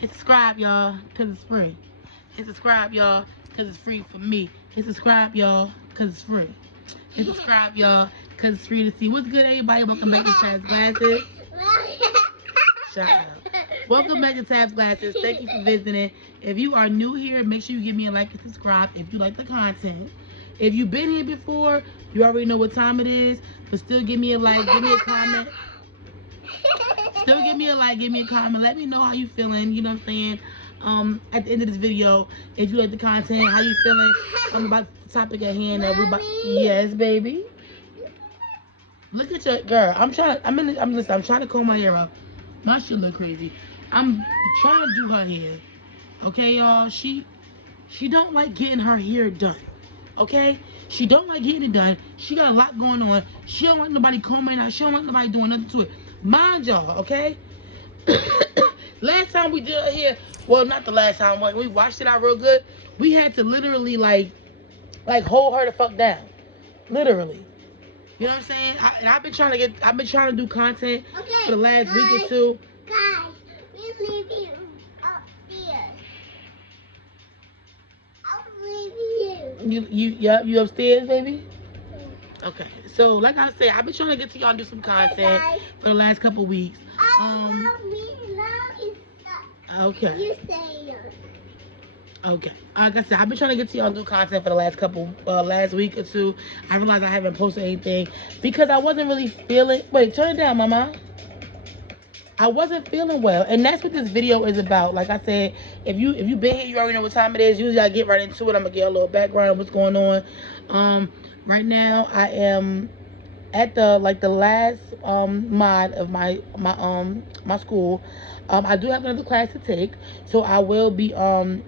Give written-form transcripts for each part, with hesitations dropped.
Hit subscribe, y'all, because it's free. Hit subscribe, y'all, because it's free for me. Hit subscribe, y'all, because it's free. Hit subscribe, y'all, because it's free to see. What's good, everybody? Welcome back to Tabs Glasses. Shut up. Welcome back to Tabs Glasses. Thank you for visiting. If you are new here, make sure you give me a like and subscribe if you like the content. If you've been here before, you already know what time it is, but still give me a like, give me a comment. Still give me a like, give me a comment. Let me know how you feeling, you know what I'm saying? At the end of this video, if you like the content, how you feeling about the topic at hand. Yes, baby. Look at your girl. I'm trying to comb my hair up. My shit look crazy. I'm trying to do her hair. Okay, y'all. She don't like getting her hair done. Okay? She don't like getting it done. She got a lot going on. She don't like nobody combing her. She don't like nobody doing nothing to it. Mind y'all, okay? Last time we did her hair, well, not the last time, when we washed it out real good, we had to literally like hold her the fuck down. Literally. You know what I'm saying? I've been trying to do content for the last week or two. Guys, we leave you upstairs. I'll leave you. You upstairs, baby? Okay. So like I said, I've been trying to get to y'all and do some content for the last couple weeks. Okay. You say yours. Okay. Like I said, I've been trying to get to y'all and do content for the last week or two. I realized I haven't posted anything because I wasn't really feeling. Wait, turn it down, mama. I wasn't feeling well, and that's what this video is about. Like I said, if you been here, you already know what time it is. Usually I get right into it. I'm gonna get a little background of what's going on. Right now I am at the last mod of my school. I do have another class to take, so I will be on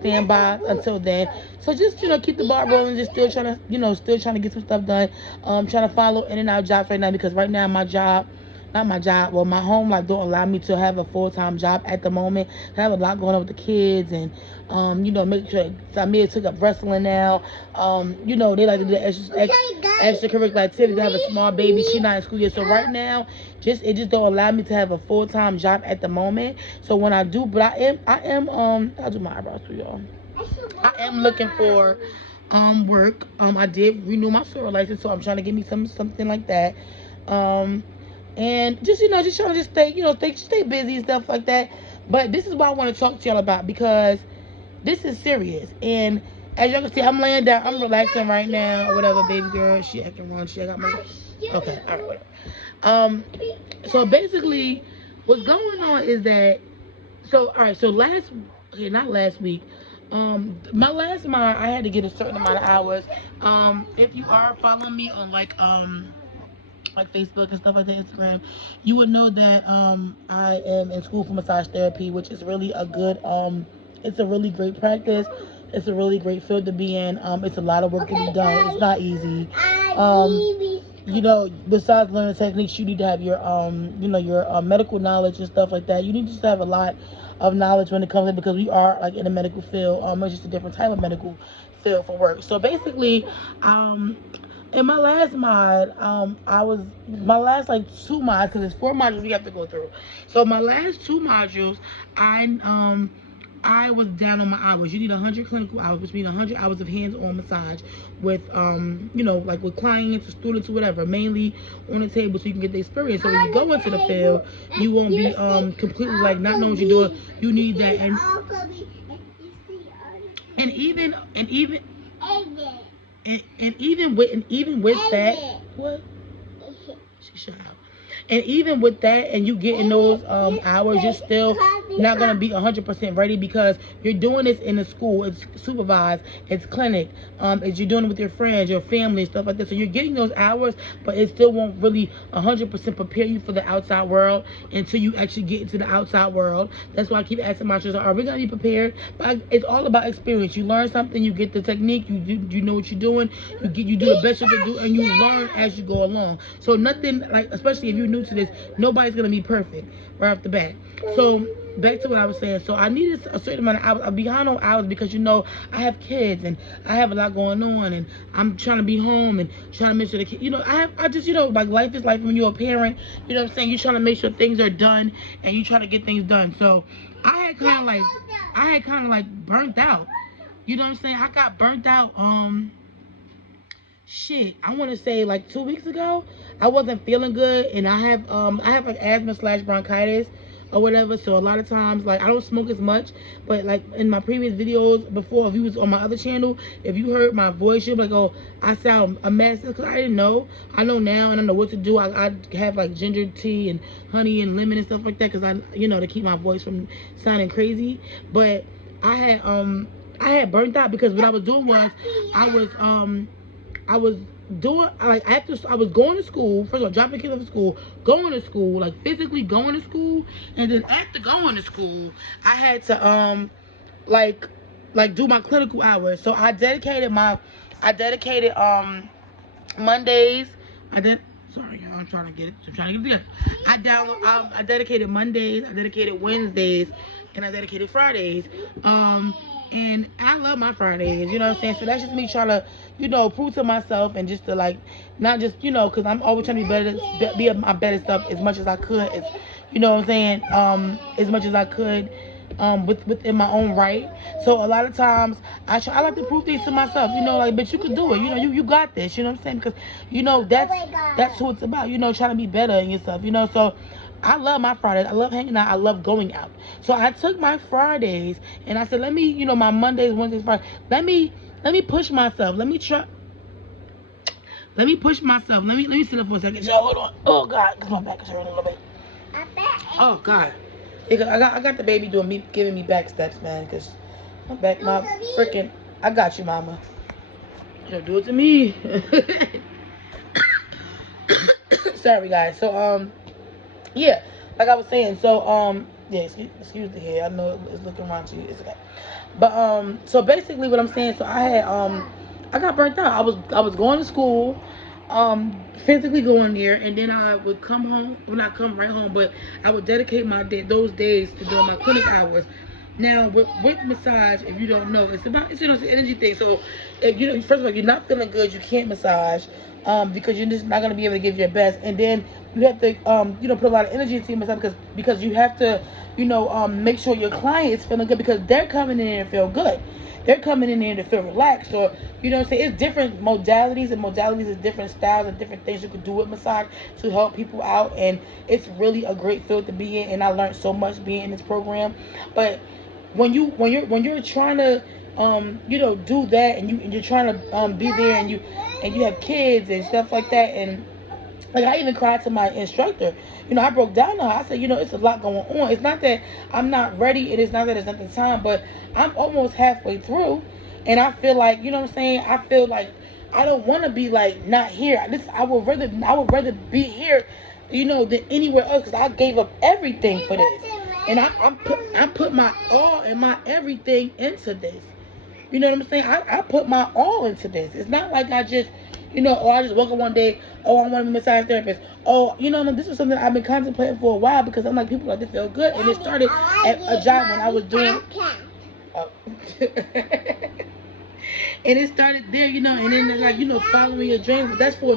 standby until then. So just keep the bar rolling. Just still trying to get some stuff done. Trying to follow in and out jobs right now, because right now my home life don't allow me to have a full-time job at the moment. I have a lot going on with the kids, and make sure Samir took up wrestling now. They like to do extracurricular activities. I have a small baby. She's not in school yet, so right now it just don't allow me to have a full-time job at the moment. So when I do, but I am I'll do my eyebrows for y'all. I am looking for work. I did renew my store license, so I'm trying to get me something like that. And just trying to stay busy and stuff like that. But this is what I want to talk to y'all about, because this is serious. And as y'all can see, I'm laying down, I'm relaxing right now, or whatever, baby girl. She acting wrong. She got my okay, all right, whatever. So basically, what's going on is that not last week. My last month, I had to get a certain amount of hours. If you are following me on like Facebook and stuff like that, Instagram, you would know that I am in school for massage therapy, which is really a good it's a really great practice. It's a really great field to be in. It's a lot of work to be done. It's not easy. Besides learning techniques, you need to have your your medical knowledge and stuff like that. You need to just have a lot of knowledge when it comes in, because we are like in the medical field. It's just a different type of medical field for work. So basically, in my last mod, my last 2 mods, because it's 4 modules we have to go through. So my last 2 modules, I was down on my hours. You need 100 clinical hours, which means 100 hours of hands-on massage with, with clients or students or whatever, mainly on the table so you can get the experience. So when you go into the field, you won't be completely not knowing what you're doing. You need that, and even with that, what? She shut up. And even with that, and you getting those hours, you're still not going to be 100% ready, because you're doing this in a school. It's supervised. It's clinic. You're doing it with your friends, your family, stuff like that. So you're getting those hours, but it still won't really 100% prepare you for the outside world until you actually get into the outside world. That's why I keep asking my children, are we going to be prepared? But it's all about experience. You learn something, you get the technique, you know what you're doing, you do the best you can do, and you learn as you go along. So nothing, especially if you're new to this, nobody's going to be perfect right off the bat. So back to what I was saying. So I needed a certain amount of hours. I'm behind on hours because I have kids and I have a lot going on, and I'm trying to be home and trying to make sure the kids, life is life when you're a parent. You know what I'm saying? You're trying to make sure things are done, and you try to get things done. So I had kind of like burnt out. You know what I'm saying? I got burnt out. Shit, I want to say like 2 weeks ago. I wasn't feeling good, and I have like asthma / bronchitis or whatever. So a lot of times, like, I don't smoke as much, but like in my previous videos before, if you was on my other channel, if you heard my voice, you'll be like, oh, I sound a mess, because I didn't know. I know now, and I know what to do. I have like ginger tea and honey and lemon and stuff like that, because to keep my voice from sounding crazy. But I had burnt out, because what I was doing was I was going to school. First of all, dropping kids off at school, going to school, like physically going to school, and then after going to school, I had to like do my clinical hours. So I dedicated Mondays. Sorry, I'm trying to get it together. I dedicated Mondays, I dedicated Wednesdays, and I dedicated Fridays. And I love my Fridays, you know what I'm saying? So that's just me trying to, prove to myself, and just to, like, not just, because I'm always trying to be better, be my better stuff as much as I could, you know what I'm saying? As much as I could, within my own right. So a lot of times I like to prove things to myself, like, but you can do it, you got this, you know what I'm saying? Because that's what it's about, trying to be better in yourself, so I love my Fridays. I love hanging out. I love going out. So I took my Fridays and I said, let me, my Mondays, Wednesdays, Fridays, let me push myself. Let me push myself. Let me sit up for a second. So hold on. Oh God, because my back is hurting a little bit. Oh God. I got the baby giving me back steps, man, because my freaking, I got you, mama. Don't do it to me. Sorry guys. So yeah, like I was saying, so yeah, excuse the hair. I know it's looking around to you. It's okay. But so basically what I'm saying, so I got burnt out. I was going to school, physically going there, and then I would come home. Well, not come right home, but I would dedicate those days to doing my clinic hours. Now with massage, if you don't know, it's an energy thing. So if first of all, you're not feeling good, you can't massage. Because you're just not gonna be able to give your best, and then you have to put a lot of energy into yourself, because you have to make sure your client is feeling good, because they're coming in there to feel good. They're coming in there to feel relaxed, or it's different modalities, and modalities is different styles and different things you could do with massage to help people out, and it's really a great field to be in, and I learned so much being in this program. But when you're trying to do that, and you're trying to be there, and you have kids and stuff like that, and like I even cried to my instructor. I broke down on her. I said, it's a lot going on. It's not that I'm not ready, and it's not that it's not the time, but I'm almost halfway through, and I feel like, you know what I'm saying? I feel like I don't want to be like not here. I would rather be here, than anywhere else, because I gave up everything for this, and I put my all and my everything into this. You know what I'm saying? I put my all into this. It's not like I just, I just woke up one day, I want to be a massage therapist. This is something I've been contemplating for a while, because I'm like, people like to feel good. And it started at a job when I was doing... Oh. And it started there, and then like, following your dreams. But that's for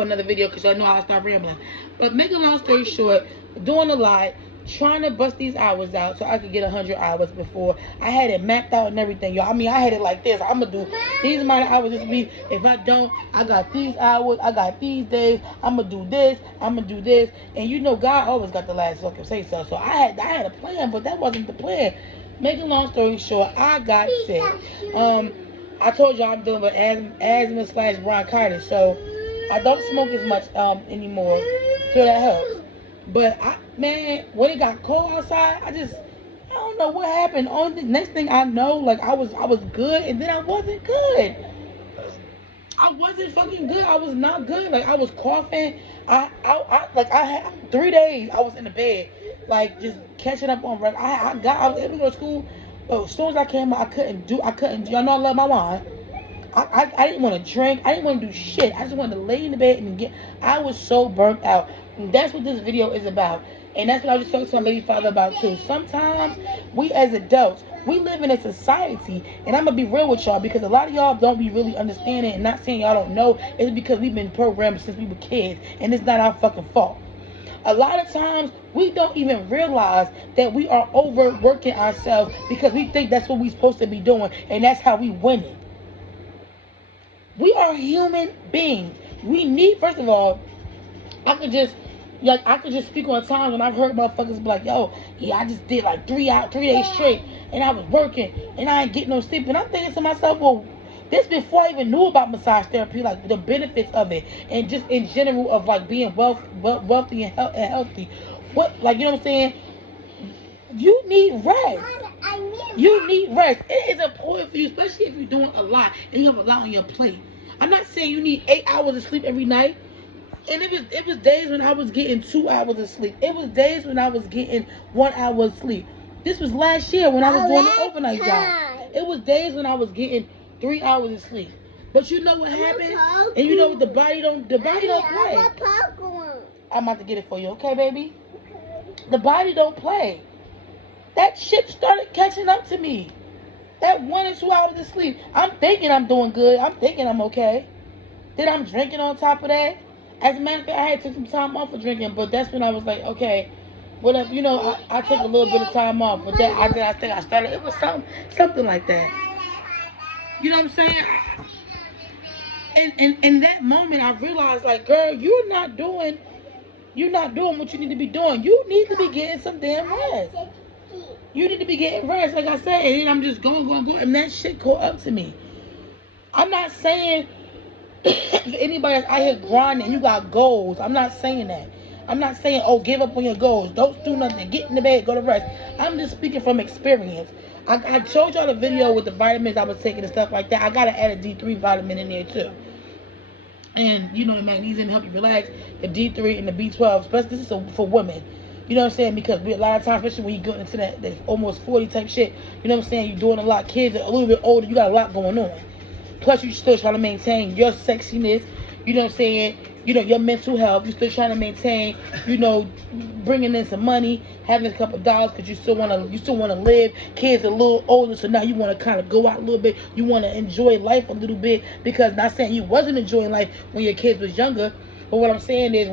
another video, because y'all know I'll start rambling. But make a long story short, doing a lot, trying to bust these hours out so I could get 100 hours before. I had it mapped out and everything, y'all. I mean, I had it like this. I'm going to do these amount of hours this week. If I don't, I got these hours. I got these days. I'm going to do this. I'm going to do this. And God always got the last fucking say so. So I had a plan, but that wasn't the plan. Making a long story short, I got sick. I told y'all I'm dealing with asthma / bronchitis. So I don't smoke as much anymore. So that helps. But man, when it got cold outside, I don't know what happened. The next thing I know, like I was good, and then I wasn't good. I wasn't fucking good. I was not good. Like I was coughing. I had 3 days I was in the bed, like just catching up on rest. I was able to go to school, but as soon as I came out, I couldn't. Y'all know I love my wine. I didn't want to drink. I didn't want to do shit. I just wanted to lay in the bed and I was so burnt out. And that's what this video is about. And that's what I was talking to my baby father about too. Sometimes we as adults, we live in a society, and I'm going to be real with y'all, because a lot of y'all don't be really understanding, and not saying y'all don't know. It's because we've been programmed since we were kids, and it's not our fucking fault. A lot of times we don't even realize that we are overworking ourselves because we think that's what we're supposed to be doing, and that's how we win it. We are human beings. We need, first of all, I could just speak on times when I've heard motherfuckers be like, yo, yeah, I just did like 3 days straight, and I was working, and I ain't getting no sleep. And I'm thinking to myself, well, this before I even knew about massage therapy, like the benefits of it, and just in general of like being wealthy and healthy. What, like, you know what I'm saying? You need rest. You need rest. It is important for you, especially if you're doing a lot and you have a lot on your plate. I'm not saying you need 8 hours of sleep every night. And it was days when I was getting 2 hours of sleep. It was days when I was getting 1 hour of sleep. This was last year when I was doing the overnight job. It was days when I was getting 3 hours of sleep. But you know what happened? And you know what the body don't play. I'm about to get it for you, okay, baby? The body don't play. That shit started catching up to me. That 1 or 2 hours of sleep. I'm thinking I'm doing good. I'm thinking I'm okay. Then I'm drinking on top of that. As a matter of fact, I had to take some time off of drinking, but that's when I was like, okay, whatever. You know, I took a little bit of time off, but then I think I started. It was something like that. You know what I'm saying? And in that moment, I realized, like, girl, you're not doing what you need to be doing. You need to be getting some damn rest. You need to be getting rest, like I said. And then I'm just going, and that shit caught up to me. I'm not saying if anybody that's out here grinding, you got goals. I'm not saying that. I'm not saying, oh, give up on your goals. Don't do nothing. Get in the bed, go to rest. I'm just speaking from experience. I showed y'all the video with the vitamins I was taking and stuff like that. I got to add a D3 vitamin in there too. And, you know, the magnesium help you relax. The D3 and the B12, especially this is for women. You know what I'm saying? Because a lot of times, especially when you go into that almost 40 type shit, you know what I'm saying? You're doing a lot. Kids are a little bit older. You got a lot going on. Plus, you still trying to maintain your sexiness. You know what I'm saying? You know, your mental health. You're still trying to maintain, you know, bringing in some money, having a couple of dollars because you still want to live. Kids are a little older, so now you want to kind of go out a little bit. You want to enjoy life a little bit because not saying you wasn't enjoying life when your kids was younger, but what I'm saying is